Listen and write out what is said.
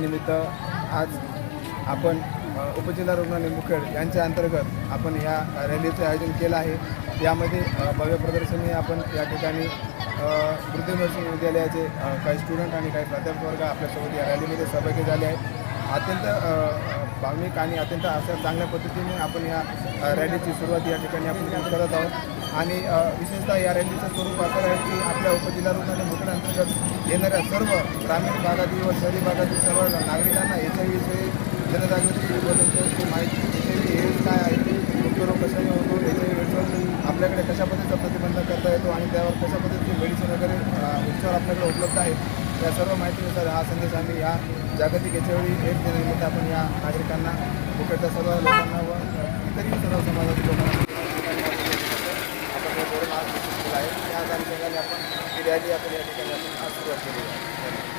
निमित्त आज आपण उपजिल्हा रुग्णालय मुखेड यांच्या अंतर्गत आपण या रॅलीचं आयोजन केलं आहे. यामध्ये भव्य प्रदर्शनी आपण या ठिकाणी वृद्ध विद्यालयाचे काही स्टुडंट आणि काही प्राध्यापक वर्ग आपल्यासोबत या रॅलीमध्ये सहभागी झाले आहेत. अत्यंत भावनिक आणि अत्यंत अशा चांगल्या पद्धतीने आपण या रॅलीची सुरुवात या ठिकाणी आपण करत आहोत. आणि विशेषतः या रॅलीचं स्वरूप असं आहे की आपल्या उपजिल्हा रुग्णालय मोठ्या अंतर्गत येणाऱ्या सर्व ग्रामीण भागातील व शहरी भागातील सर्व नागरिकांना एच आय आपल्याकडे कशा पद्धतीचा प्रतिबंध करता येतो आणि त्यावर कशा पद्धतीचे मेडिसिन वगैरे उपचार आपल्याकडे उपलब्ध आहेत या सर्व माहितीनुसार हा संदेश आम्ही या जागतिक याच्यावेळी एक दिनानिमित्त आपण या नागरिकांना इकडच्या सर्व लोकांना व इतरही सर्व समाजातील लोकांना आपण धोरण आज आहे त्या अनुषंगाने आपण ही रॅली आपण या ठिकाणी आपण आज सुरुवात केली आहे.